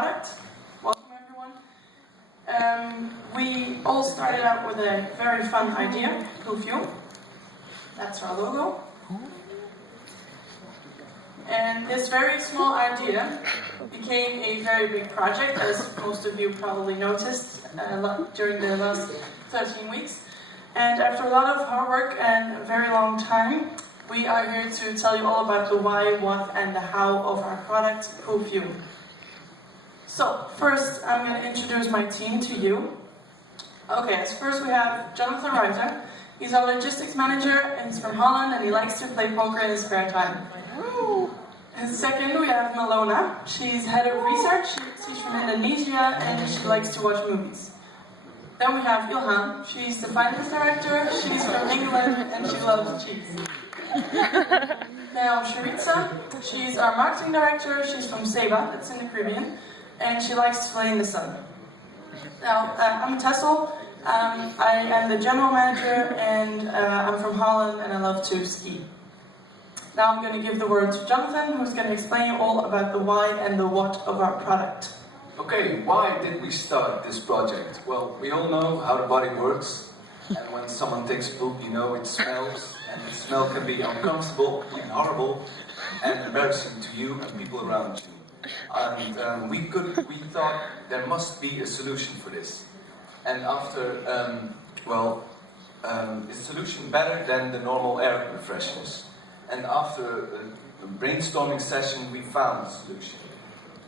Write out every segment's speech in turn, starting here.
product. Welcome everyone. We all started out with a very fun idea, Poofume. That's our logo. And this very small idea became a very big project, as most of you probably noticed during the last 13 weeks. And after a lot of hard work and a very long time, we are here to tell you all about the why, what, and the how of our product, Poofume. So, first I'm going to introduce my team to you. Okay, so first we have Jonathan Reuter. He's our logistics manager, and he's from Holland, and he likes to play poker in his spare time. And second, we have Malona. She's head of research. She's from Indonesia, and she likes to watch movies. Then we have Ilhan. She's the finance director. She's from England, and she loves cheese. Now Sharitza. She's our marketing director. She's from Seba, that's in the Caribbean, and she likes to play in the sun. Now, I'm Tessel. I am the general manager, and I'm from Holland, and I love to ski. Now I'm going to give the word to Jonathan, who's going to explain you all about the why and the what of our product. Okay, why did we start this project? Well, we all know how the body works, and when someone takes poop, you know it smells, and the smell can be uncomfortable, even horrible, and embarrassing to you and people around you. And we thought there must be a solution for this. And after, is the solution better than the normal air fresheners? And after a brainstorming session, we found the solution.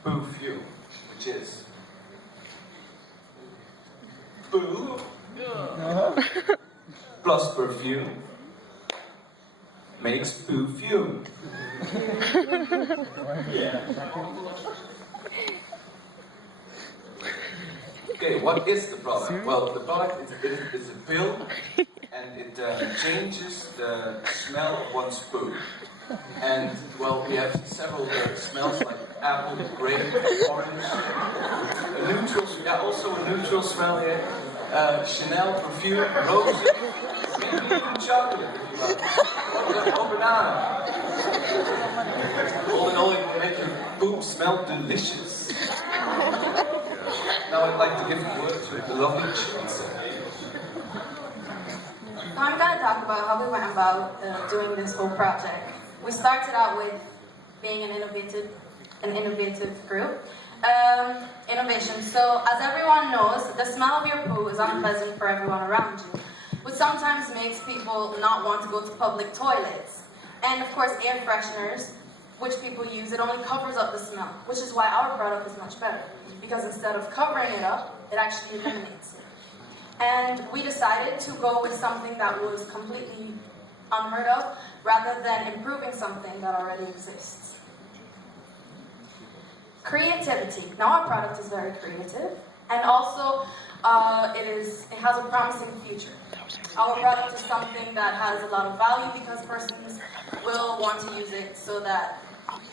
Poofume, which is poo plus perfume makes Poofume. Okay, what is the product? Well, the product is a pill, and it changes the smell of one's poo. And, well, we have several smells like apple, grape, orange, a neutral, also a neutral smell here, Chanel perfume, roses, maybe even chocolate if you like, or banana. All in all, it will make your poop smell delicious. Now I'd like to give the word to the lovely Sharitza. So I'm going to talk about how we went about doing this whole project. We started out with being an innovative group. Innovation. So as everyone knows, the smell of your poo is unpleasant for everyone around you, which sometimes makes people not want to go to public toilets. And of course, air fresheners, which people use, it only covers up the smell, which is why our product is much better. Because instead of covering it up, it actually eliminates it. And we decided to go with something that was completely unheard of, rather than improving something that already exists. Creativity. Now our product is very creative, and also it has a promising future. Our product is something that has a lot of value because persons will want to use it so that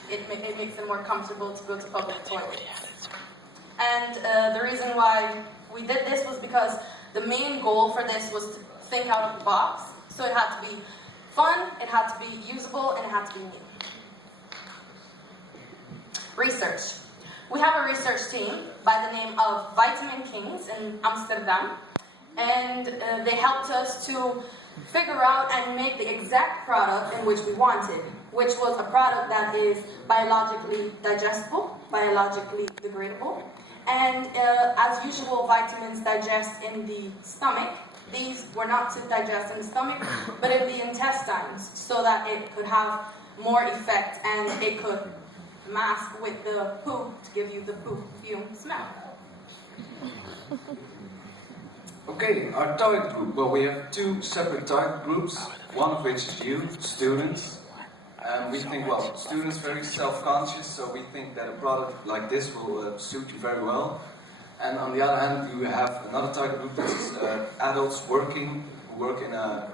it makes them more comfortable to go to public toilets. And the reason why we did this was because the main goal for this was to think out of the box. So it had to be fun, it had to be usable, and it had to be new. Research. We have a research team by the name of Vitamin Kings in Amsterdam, and they helped us to figure out and make the exact product in which we wanted, which was a product that is biologically digestible, biologically degradable, and as usual, vitamins digest in the stomach. These were not to digest in the stomach, but in the intestines, so that it could have more effect and it could mask with the poo to give you the Poofume smell. Okay, our target group. Well, we have two separate target groups, one of which is you, students. And we think, well, students are very self-conscious, so we think that a product like this will suit you very well. And on the other hand, you have another target group that is adults who work in a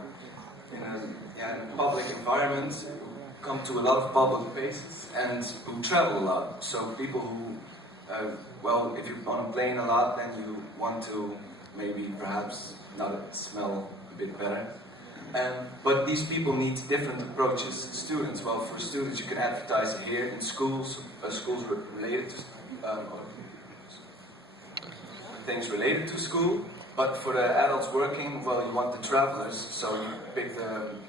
public environment, who come to a lot of public places, and who travel a lot. So people who, if you're on a plane a lot, then you want to maybe perhaps not smell a bit better. But these people need different approaches. Students, well, for students you can advertise here in schools, schools related to things related to school. But for the adults working, well, you want the travelers, so you pick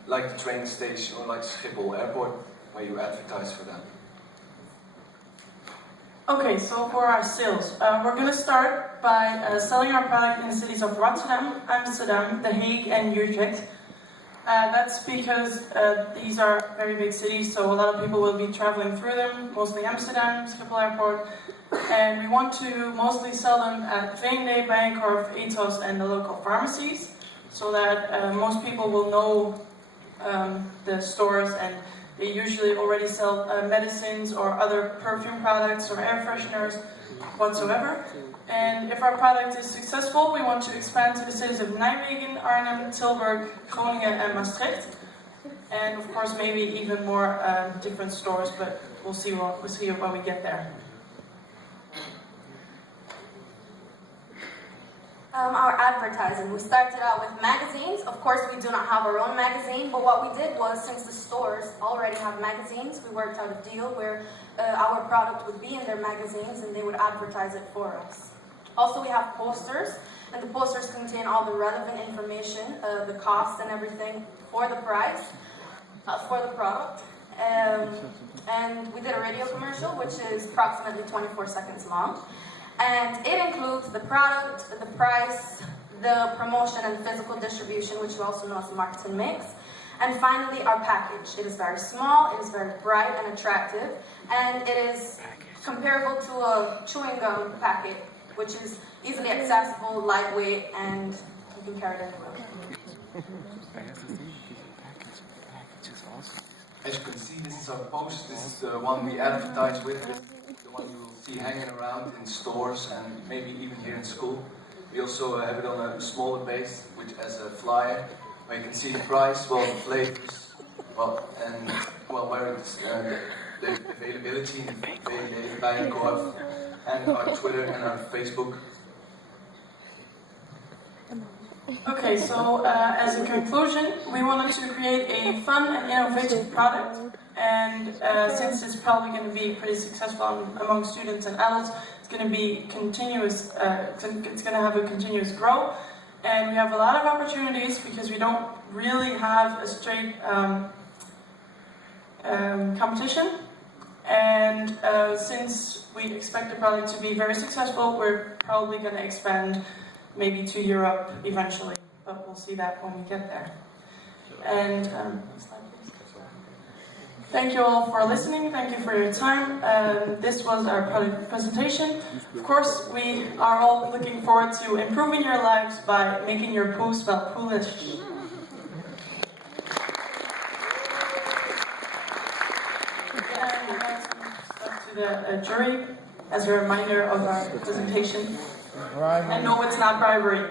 like the train station or like Schiphol Airport, where you advertise for them. Okay, so for our sales, we're going to start by selling our product in the cities of Rotterdam, Amsterdam, The Hague and Utrecht. That's because these are very big cities, so a lot of people will be traveling through them, mostly Amsterdam, Schiphol Airport. And we want to mostly sell them at Veende, Bijenkorf, Ethos and the local pharmacies, so that most people will know the stores, and they usually already sell medicines or other perfume products or air fresheners whatsoever. And if our product is successful, we want to expand to the cities of Nijmegen, Arnhem, Tilburg, Groningen and Maastricht. And of course maybe even more different stores, but we'll see when we get there. Our advertising. We started out with magazines. Of course, we do not have our own magazine, but what we did was, since the stores already have magazines, we worked out a deal where our product would be in their magazines and they would advertise it for us. Also, we have posters, and the posters contain all the relevant information, the cost and everything for the price, for the product. And we did a radio commercial, which is approximately 24 seconds long. And it includes the product, the price, the promotion and physical distribution, which you also know as marketing mix. And finally, our package. It is very small, it is very bright and attractive, and it is comparable to a chewing gum packet, which is easily accessible, lightweight, and you can carry it anywhere. As you can see, this is our post. This is the one we advertise with. The one you will see hanging around in stores and maybe even here in school. We also have it on a smaller base, which as a flyer, where you can see the price, well, the flavors, where it's the availability, the Bijenkorf, and our Twitter and our Facebook. Okay, so as a conclusion, we wanted to create a fun and innovative product, and since it's probably going to be pretty successful among students and adults, it's going to be continuous. It's going to have a continuous growth, and we have a lot of opportunities because we don't really have a straight competition. And since we expect the product to be very successful, we're probably going to expand maybe to Europe eventually, but we'll see that when we get there. And next slide, please. Thank you all for listening. Thank you for your time. This was our product presentation. Of course, we are all looking forward to improving your lives by making your poo smell poolish. To the jury as a reminder of our presentation. And no, it's not bribery.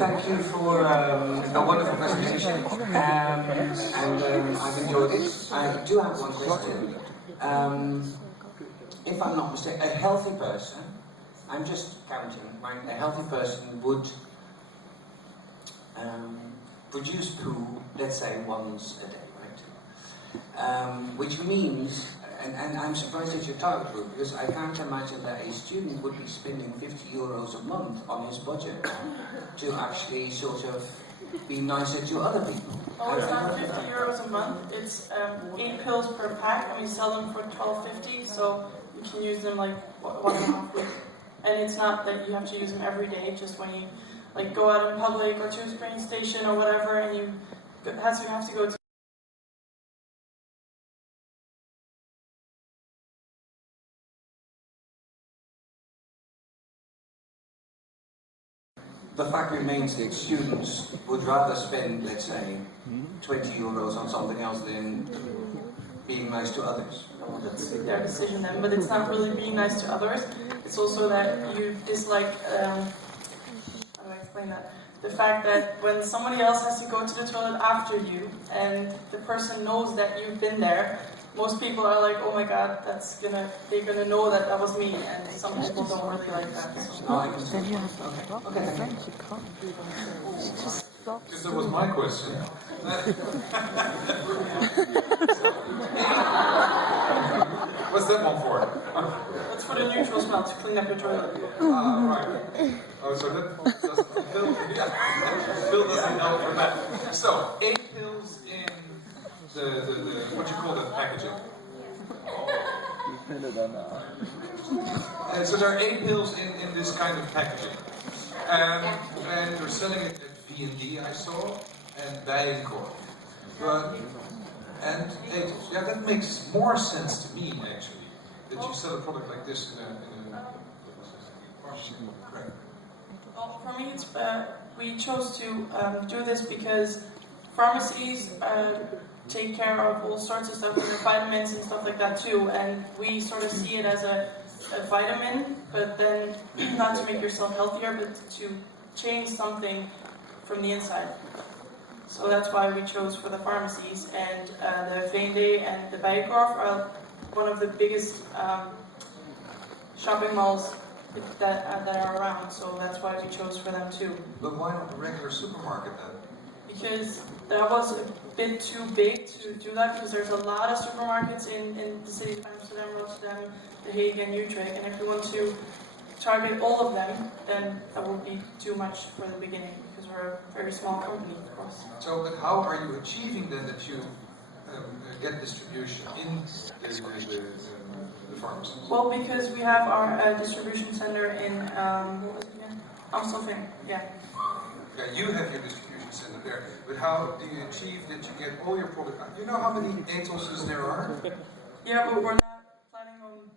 Thank you for a wonderful presentation, and I've enjoyed it. I do have one question. If I'm not mistaken, a healthy person, I'm just counting, right? A healthy person would produce poo, let's say, once a day, right? Which means, and I'm surprised at your target group, because I can't imagine that a student would be spending €50 a month on his budget to actually sort of be nicer to other people. Oh, it's not €50 a month, it's 8 pills per pack, and we sell them for $12.50, so you can use them like 1.5 weeks. And it's not that you have to use them every day, just when you like go out in public or to a train station or whatever, and you have to go to the fact remains that students would rather spend, let's say, 20 euros on something else than being nice to others. That's their decision then, but it's not really being nice to others. It's also that you dislike, how do I explain that? The fact that when somebody else has to go to the toilet after you, and the person knows that you've been there, most people are like, oh my god, they're gonna know that that was me, and some people don't really like that. So. No, I can see. Okay, thank you. Because that was my question. What's that one for? That's for the neutral smell, to clean up your toilet. Right. Oh, so that doesn't, Bill doesn't know for that. So, 8 pills in the what you call that packaging? So there are 8 pills in this kind of packaging. And you're selling it at V&D, I saw, and Bijenkorf. And Ethos. Yeah, that makes more sense to me, actually, that you sell a product like this in a Correct. Well, for me, we chose to do this because pharmacies take care of all sorts of stuff, like vitamins and stuff like that too, and we sort of see it as a vitamin, but then not to make yourself healthier, but to change something from the inside. So that's why we chose for the pharmacies, and the V&D and the Bijenkorf are one of the biggest shopping malls that are around, so that's why we chose for them too. But why not a regular supermarket then? Because that was a bit too big to do that, because there's a lot of supermarkets in the cities of Amsterdam, Rotterdam, The Hague and Utrecht, and if we want to target all of them, then that would be too much for the beginning, because we're a very small company, of course. So, but how are you achieving then that you get distribution in the pharmacies? Well, because we have our distribution center in, what was it again? Amstelveen, yeah. Yeah, you have your distribution center there, but how do you achieve that you get all your product? You know how many Ethoses there are? Yeah, but we're not planning on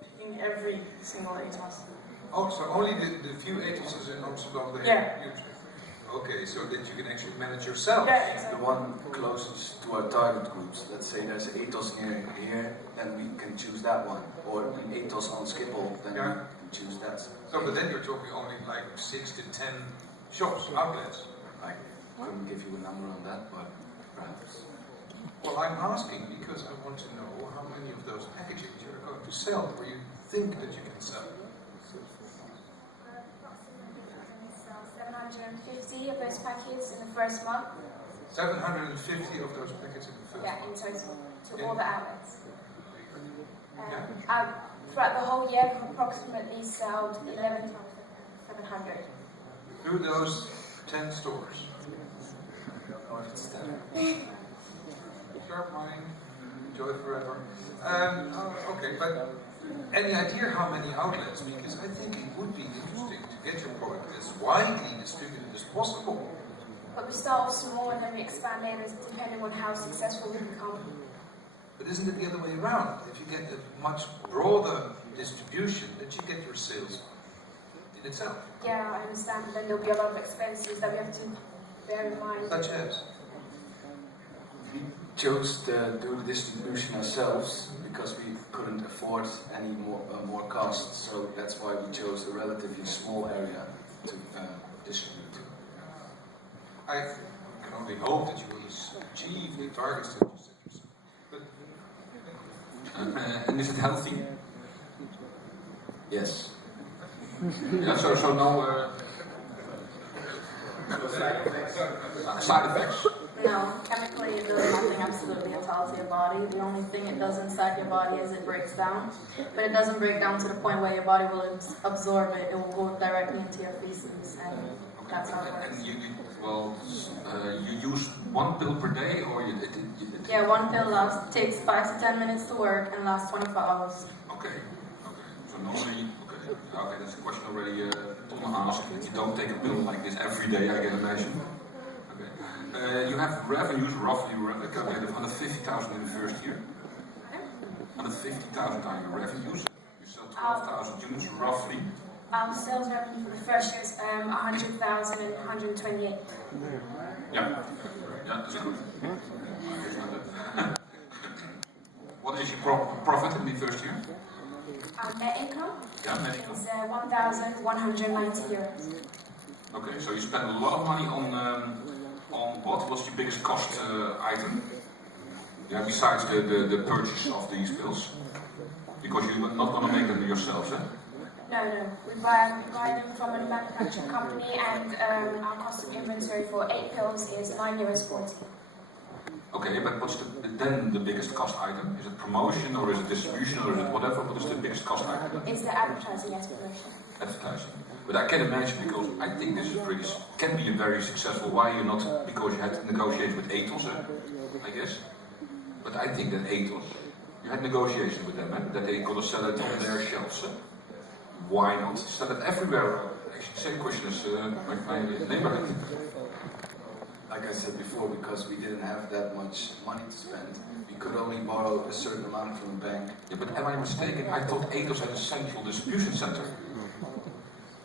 picking every single ethos. Oh, so only the few Ethoses in Amsterdam there? Yeah. Okay, so that you can actually manage yourself. Yeah, The exactly. one closest to our target groups, let's say there's an ethos here, then we can choose that one. Or an ethos on Schiphol, then we can choose that. So, but then you're talking only like 6 to 10 shops, outlets. I couldn't give you a number on that, but perhaps. Well, I'm asking because I want to know how many of those packages you're going to sell, or you think that you can sell. 750 of those packets in the first month. 750 of those packets in the first Yeah, in month. total, to all the outlets. Yeah. Throughout the whole year, we've approximately sold 11,700. Through those 10 stores. Sharp mind, enjoy forever. Okay, but any idea how many outlets? Because I think it would be interesting to get your product as widely distributed as possible. But we start off small and then we expand in depending on how successful we become. But isn't it the other way around? If you get a much broader distribution, that you get your sales in itself. Yeah, I understand, but then there'll be a lot of expenses that we have to bear in mind. Such as? We chose to do the distribution ourselves because we couldn't afford any more costs, so that's why we chose a relatively small area to distribute to. I can only hope that you will achieve the targets that you set yourself. But, and is it healthy? Yes. Yeah, so no side effects. No, chemically it does nothing absolutely at all to your body. The only thing it does inside your body is it breaks down. But it doesn't break down to the point where your body will absorb it. It will go directly into your feces, and that's how it works. And you use 1 pill per day, or you? Yeah, 1 pill takes 5 to 10 minutes to work and lasts 24 hours. Okay. So normally, okay, that's a question already asked. You don't take a pill like this every day, I can imagine. Okay. You have revenues roughly calculated of 150,000 in the first year. 150,000 are your revenues. You sell 12,000 units roughly. Our sales revenue for the first year is 100,000 and 128. Yeah, that's good. What is your profit in the first year? Our net income Yeah, net income. is 1,190 euros. Okay, so you spend a lot of money on what? What's your biggest cost item? Yeah, besides the purchase of these pills? Because you're not going to make them yourselves, eh? No, we buy them from a manufacturing company, and our cost of inventory for 8 pills is €9.40. Okay, but what's then the biggest cost item? Is it promotion, or is it distribution, or is it whatever? What is the biggest cost item? It's the advertising explanation. Advertising. But I can imagine, because I think this is can be very successful. Why you're not? Because you had to negotiate with Ethos, I guess. But I think that Ethos, you had negotiation with them, that they could sell it on their shelves. Why not sell it everywhere? Actually, the same question as my neighborhood. Like I said before, because we didn't have that much money to spend, we could only borrow a certain amount from a bank. Yeah, but am I mistaken? I thought Ethos had a central distribution center.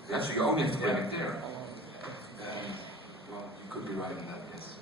Yeah, so you only have to bring it there. Well, you could be right in that, yes.